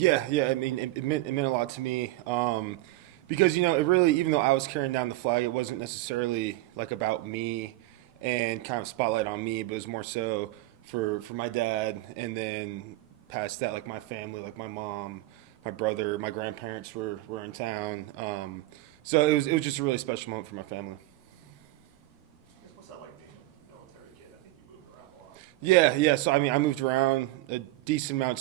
Yeah. I mean, it meant a lot to me because it really, even though I was carrying down the flag, it wasn't necessarily like about me and kind of spotlight on me, but it was more so for my dad, and then past that, like my family, like my mom, my brother, my grandparents were in town. So it was just a really special moment for my family. What's that like being a military kid? I think you moved around a lot. Yeah. So I mean, I moved around a decent amount.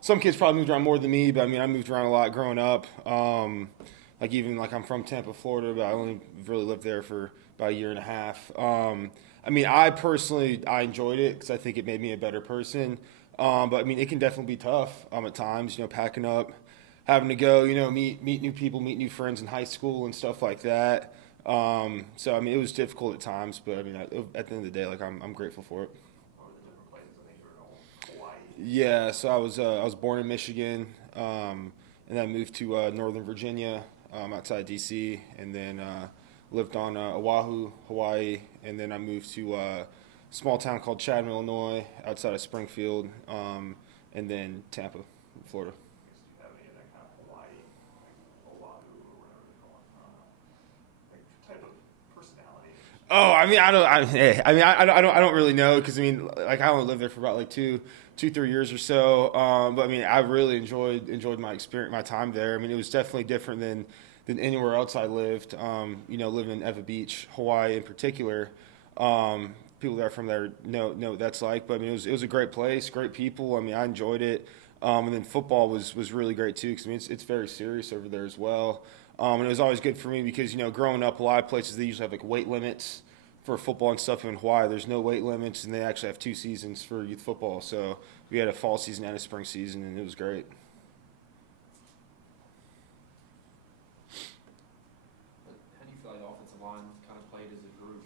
Some kids probably moved around more than me, but I mean, I moved around a lot growing up. Like even like I'm from Tampa, Florida, but I only really lived there for about a year and a half. I mean, I personally I enjoyed it because I think it made me a better person. But I mean, it can definitely be tough at times. Packing up, having to go, meet new people, meet new friends in high school and stuff like that. So I mean, it was difficult at times, but I mean, at the end of the day, like I'm grateful for it. What were the different places? I think you were in Hawaii. Yeah, so I was born in Michigan, and then I moved to Northern Virginia, outside DC, and then lived on Oahu, Hawaii, and then I moved to a small town called Chatham, Illinois, outside of Springfield, and then Tampa, Florida. I guess do you have any of that kind of Hawaii, like Oahu or whatever they call it? Like type of personality? Oh, I mean, I don't really know because I mean, like I only lived there for about like 3 years or so. But I mean, I really enjoyed my experience, my time there. I mean, it was definitely different than anywhere else I lived. Living in Eva Beach, Hawaii in particular. People that are from there know what that's like. But I mean, it was a great place, great people. I mean, I enjoyed it. And then football was really great too because I mean, it's very serious over there as well. And it was always good for me because growing up, a lot of places they usually have like weight limits for football and stuff. In Hawaii, there's no weight limits, and they actually have 2 seasons for youth football. So we had a fall season and a spring season, and it was great. But how do you feel like the offensive line kind of played as a group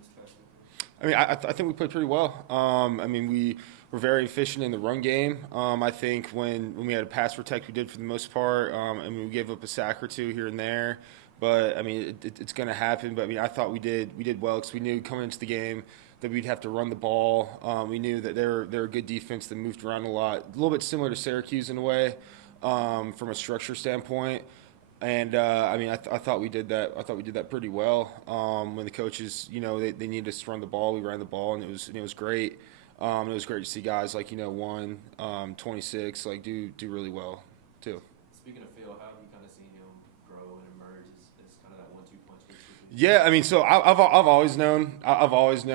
this past week? I mean, I think we played pretty well. I mean, we were very efficient in the run game. I think when we had a pass protect, we did for the most part. I mean, we gave up a sack or two here and there, but I mean, it's going to happen. But I mean, I thought we did well because we knew coming into the game that we'd have to run the ball. We knew that they're a good defense that moved around a lot, a little bit similar to Syracuse in a way, from a structure standpoint. And I mean, I thought we did that. I thought we did that pretty well. When the coaches, they needed us to run the ball, we ran the ball, and it was great. It was great to see guys like 26, like do really well too. Speaking of Phil, how have you kind of seen him grow and emerge as kind of that 1-2 punch hitter? Yeah, I mean, so I've always known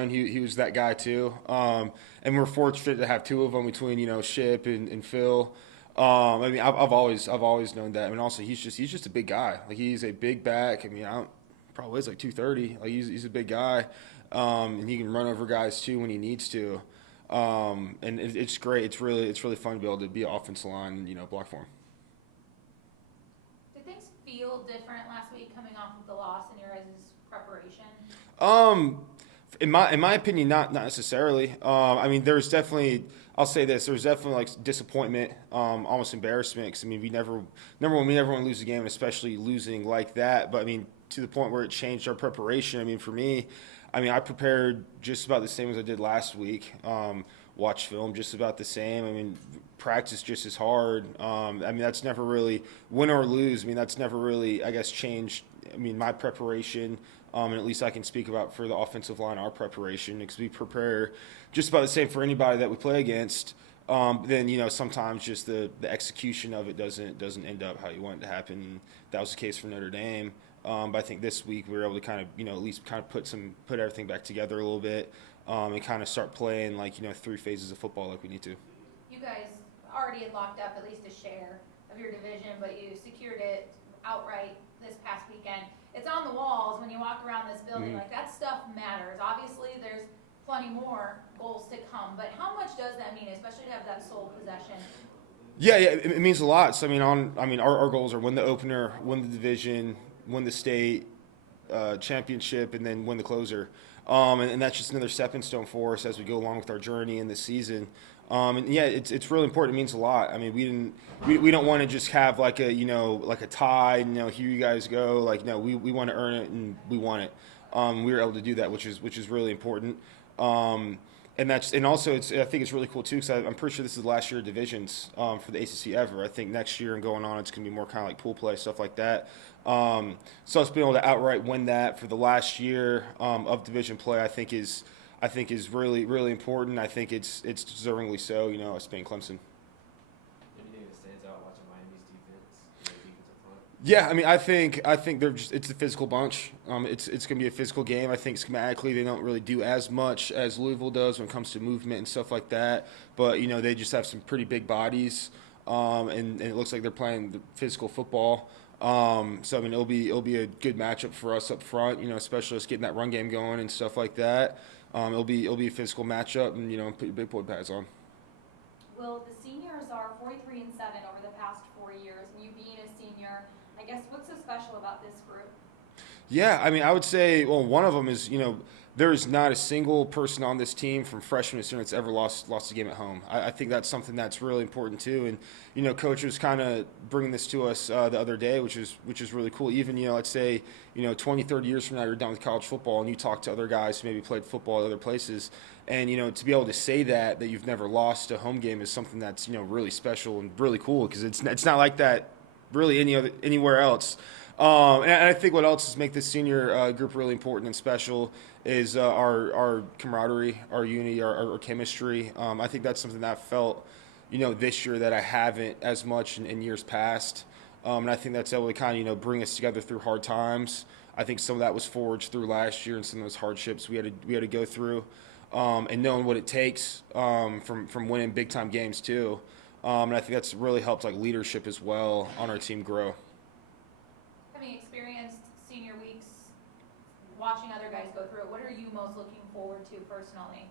he was that guy too. And we're fortunate to have two of them between Ship and Phil. I mean, I've always known that. I mean, also he's just a big guy. Like he's a big back. I mean, I don't, probably is like 230. Like he's a big guy, and he can run over guys too when he needs to. And it's great. It's really fun to be able to be an offensive line and block for him. Did things feel different last week coming off of the loss in your guys' preparation? Um, in my opinion, not necessarily. I mean, there's definitely. I'll say this: there's definitely like disappointment, almost embarrassment. Because I mean, number one, we never want to lose a game, and especially losing like that. But I mean, to the point where it changed our preparation. I mean, for me, I mean, I prepared just about the same as I did last week. Watched film just about the same. I mean, practice just as hard. I mean, that's never really win or lose. I mean, that's never really, I guess, changed. I mean, my preparation, and at least I can speak about for the offensive line, our preparation, because we prepare just about the same for anybody that we play against. Then sometimes just the execution of it doesn't end up how you want it to happen. And that was the case for Notre Dame. But I think this week we were able to kind of at least kind of put everything back together a little bit, and kind of start playing like 3 phases of football like we need to. You guys already had locked up at least a share of your division, but you secured it outright this past weekend. It's on the walls when you walk around this building. Mm-hmm. Like that stuff matters. Obviously, there's plenty more goals to come, but how much does that mean, especially to have that sole possession? Yeah, it means a lot. So I mean, our goals are win the opener, win the division, win the state championship, and then win the closer. And that's just another stepping stone for us as we go along with our journey in this season. And yeah, it's really important. It means a lot. I mean, we don't want to just have like a like a tie. Here you guys go. Like no, we want to earn it and we want it. We were able to do that, which is really important. And also I think it's really cool too because I'm pretty sure this is the last year of divisions for the ACC ever. I think next year and going on it's going to be more kind of like pool play, stuff like that. So us being able to outright win that for the last year of division play, I think is really really important. I think it's deservingly so. Us being Clemson. Anything that stands out watching Miami's defense, defense up front? Yeah, I mean, I think it's a physical bunch. It's going to be a physical game. I think schematically they don't really do as much as Louisville does when it comes to movement and stuff like that. But they just have some pretty big bodies, and it looks like they're playing the physical football. So I mean, it'll be a good matchup for us up front. Especially us getting that run game going and stuff like that. It'll be a physical matchup, and put your big boy pads on. Well, the seniors are 43-7 over the past 4 years, and you being a senior, I guess what's so special about this group? Yeah, I mean, I would say, well, one of them is, there's not a single person on this team from freshman to senior that's ever lost a game at home. I think that's something that's really important too. And Coach was kind of bringing this to us the other day, which is really cool. Even let's say 20, 30 years from now, you're done with college football and you talk to other guys who maybe played football at other places, and to be able to say that you've never lost a home game is something that's really special and really cool because it's not like that really anywhere else. And I think what else is make this senior group really important and special is our camaraderie, our unity, our chemistry. I think that's something that I felt, this year that I haven't as much in years past. And I think that's able to kind of, bring us together through hard times. I think some of that was forged through last year and some of those hardships we had to go through, and knowing what it takes from winning big time games too. And I think that's really helped like leadership as well on our team grow. Having experienced senior weeks, watching other guys go through it, what are you most looking forward to personally?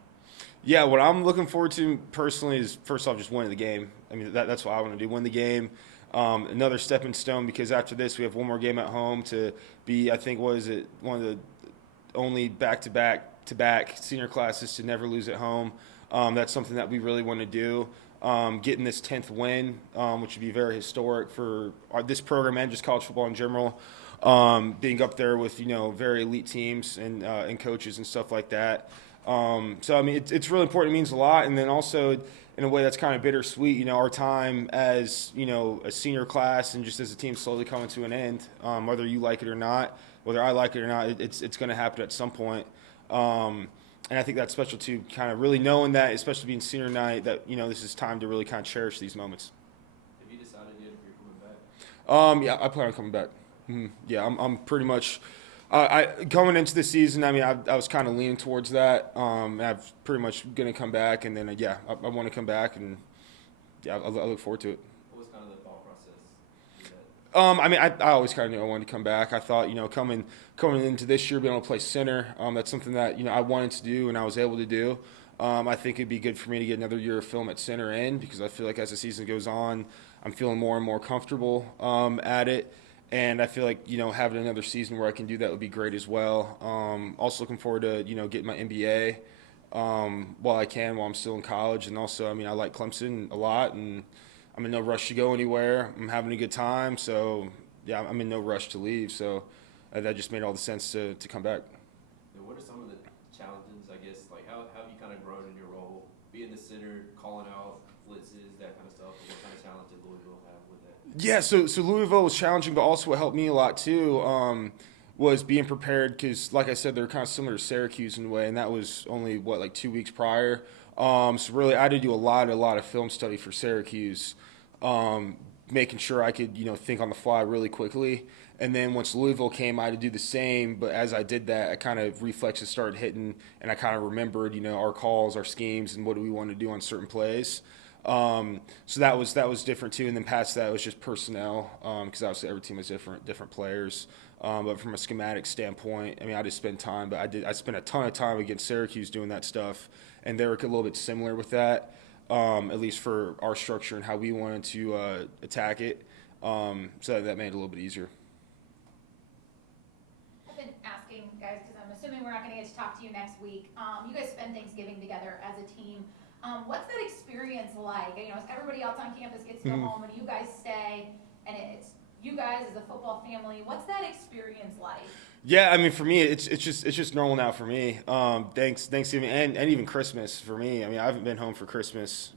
Yeah, what I'm looking forward to personally is first off just winning the game. I mean that's what I want to do, win the game. Another stepping stone because after this we have one more game at home to be, I think, one of the only back-to-back senior classes to never lose at home. That's something that we really want to do. Getting this 10th win, which would be very historic for this program and just college football in general. Being up there with very elite teams and coaches and stuff like that. So I mean it's really important. It means a lot, and then also in a way that's kind of bittersweet. Our time as a senior class and just as a team slowly coming to an end. Whether you like it or not, whether I like it or not, it's going to happen at some point. And I think that's special too, kind of really knowing that, especially being senior night, that this is time to really kind of cherish these moments. Have you decided yet if you're coming back? Yeah, I plan on coming back. Yeah, I'm pretty much. I going into the season, I mean, I was kind of leaning towards that. I'm pretty much going to come back, and then I want to come back, and I look forward to it. What was kind of the thought process? I mean, I always kind of knew I wanted to come back. I thought, coming into this year, being able to play center, that's something that, I wanted to do and I was able to do. I think it'd be good for me to get another year of film at center in because I feel like as the season goes on, I'm feeling more and more comfortable at it. And I feel like, having another season where I can do that would be great as well. Also looking forward to, getting my MBA while I can, while I'm still in college. And also, I mean, I like Clemson a lot, and I'm in no rush to go anywhere. I'm having a good time. So, yeah, I'm in no rush to leave. So that just made all the sense to come back. What are some of the challenges, I guess, like how have you kind of grown in your role, being the center, calling out blitzes, that kind of stuff? What kind of challenge did Louisville have with that? Yeah, so Louisville was challenging, but also what helped me a lot too was being prepared because, like I said, they're kind of similar to Syracuse in a way, and that was only, 2 weeks prior. So really I had to do a lot of film study for Syracuse, making sure I could, think on the fly really quickly. And then once Louisville came, I had to do the same. But as I did that, I kind of reflexes started hitting, and I kind of remembered, our calls, our schemes, and what do we want to do on certain plays. So that was different too. And then past that, it was just personnel, because obviously every team has different players. But from a schematic standpoint, I mean, I just spent time, but I spent a ton of time against Syracuse doing that stuff, and they were a little bit similar with that, at least for our structure and how we wanted to attack it. So that made it a little bit easier. I've been asking guys because I'm assuming we're not going to get to talk to you next week. You guys spend Thanksgiving together as a team. What's that experience like? Everybody else on campus gets to go home, and you guys stay, and it's you guys as a football family, what's that experience like? Yeah, I mean, for me, it's just normal now for me. Thanksgiving and even Christmas for me. I mean, I haven't been home for Christmas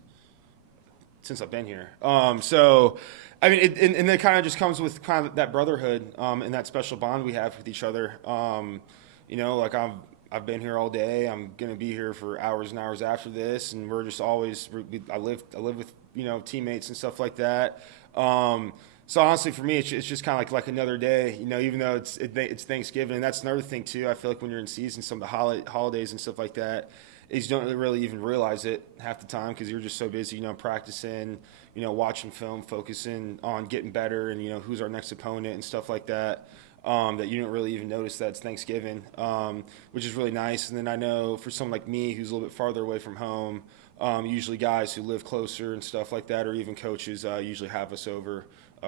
since I've been here. So, I mean, and that kind of just comes with kind of that brotherhood and that special bond we have with each other. You know, like I've been here all day. I'm gonna be here for hours and hours after this, and we're just always. I live with teammates and stuff like that. So honestly, for me, it's just kind of like another day. Even though it's Thanksgiving, and that's another thing too. I feel like when you're in season, some of the holidays and stuff like that, is you don't really even realize it half the time because you're just so busy, practicing, watching film, focusing on getting better, and who's our next opponent and stuff like that. That you don't really even notice that it's Thanksgiving, which is really nice. And then I know for someone like me who's a little bit farther away from home, usually guys who live closer and stuff like that, or even coaches usually have us over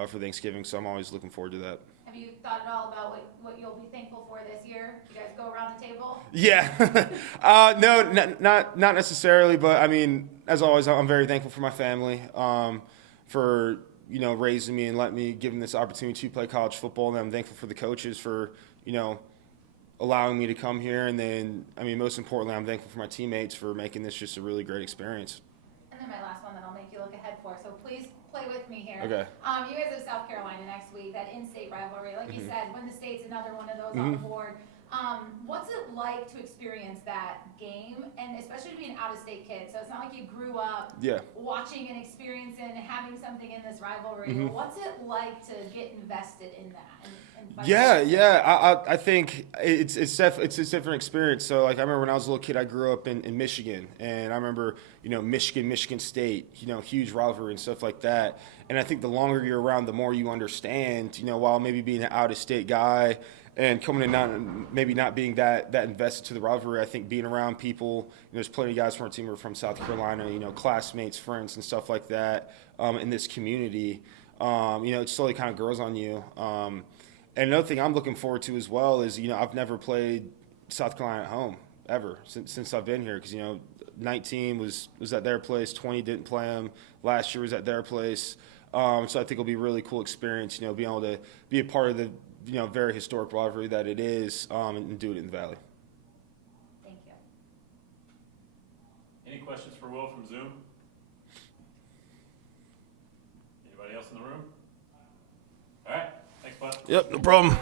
for Thanksgiving. So I'm always looking forward to that. Have you thought at all about what you'll be thankful for this year? You guys go around the table? Yeah, no, not necessarily, but I mean, as always, I'm very thankful for my family, for raising me and letting me give them this opportunity to play college football, and I'm thankful for the coaches for allowing me to come here, and then I mean, most importantly, I'm thankful for my teammates for making this just a really great experience. And then my last one that I'll make you look ahead for. So please play with me here. Okay. You guys have South Carolina next week, that in-state rivalry. Like you said, when the state's another one of those on the board. What's it like to experience that game, and especially to be an out-of-state kid? So it's not like you grew up watching and experiencing and having something in this rivalry. What's it like to get invested in that? I think it's a different experience. So like I remember when I was a little kid, I grew up in Michigan, and I remember Michigan State, huge rivalry and stuff like that. And I think the longer you're around, the more you understand. While maybe being an out-of-state guy and coming in maybe not being that invested to the rivalry, I think being around people, there's plenty of guys from our team who are from South Carolina, classmates, friends, and stuff like that in this community. It slowly kind of grows on you. And another thing I'm looking forward to as well is, I've never played South Carolina at home ever since I've been here because, 19 was at their place, 20 didn't play them. Last year was at their place. So I think it'll be a really cool experience, being able to be a part of the, very historic rivalry that it is and do it in the Valley. Thank you. Any questions for Will from Zoom? Anybody else in the room? All right. Thanks, bud. Yep, no problem.